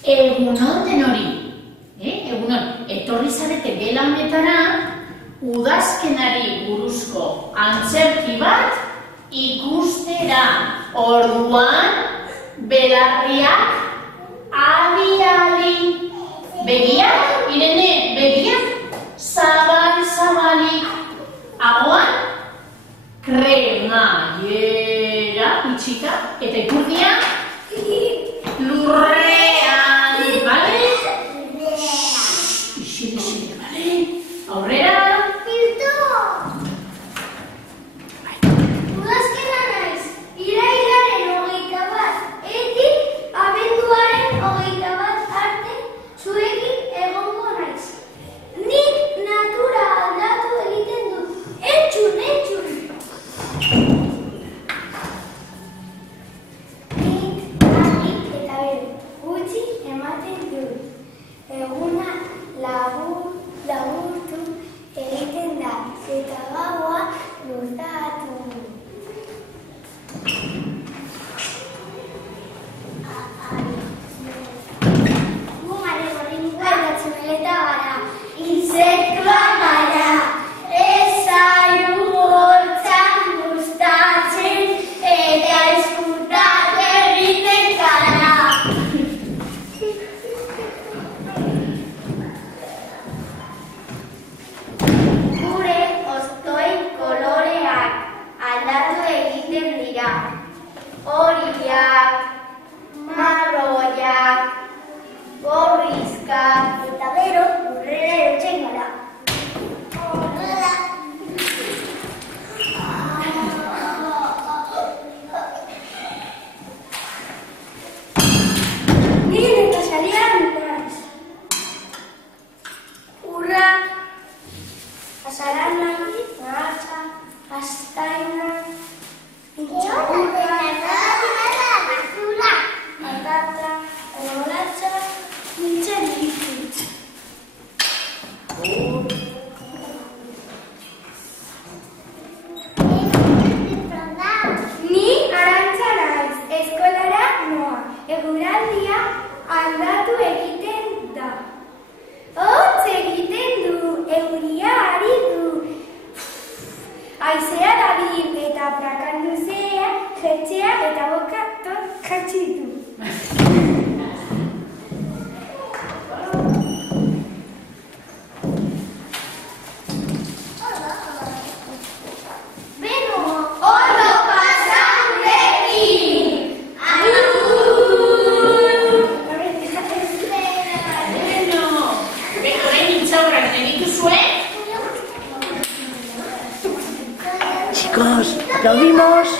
Egunon denori, egunon, etorri zarete gela honetara udazkenari buruzko antzerki bat ikustera. Orduan, belarriak adi-adi. Begiak, Irene, begiak zabal-zabalik. Ahoan, kremaiera itxika eta ipurdia lurrean, bale? Ixi, bale? Aurrera? Pilto! Udazkena naiz, irailaren 21, etik abenduaren 21 arte zuekin egongo naiz. Nik natura aldatu egiten dut, etxun! Nik eta bero, gutxi ematen dut. Eguna laburtu egiten da, eta gaua luzatu. Gu marigorringoa eta tximeleta gara, insektuak gara. Ez zaigu hortzak gustatzen eta eskutak egiten gara. Gure hostoen koloreak aldatu egiten dira. Horiak, marroiak, gorrizkak eta gero urrera erotzen gara. Ni nekazarian naiz. Urrak, azarana, mahatsa, astaina, intxaurra, patata, remolatxa, nintzen ditut. Ni Arantza naiz, eskolara noa. Eguraldia aldatu egiten da. Hotz egiten du, euria ari du. Haizea dabil eta prakan luzea, jertzea eta boka tot jatsi du. Beno, ondo pasan gurekin! Orain intxaurrak genituzue? Chicos, aplaudimos.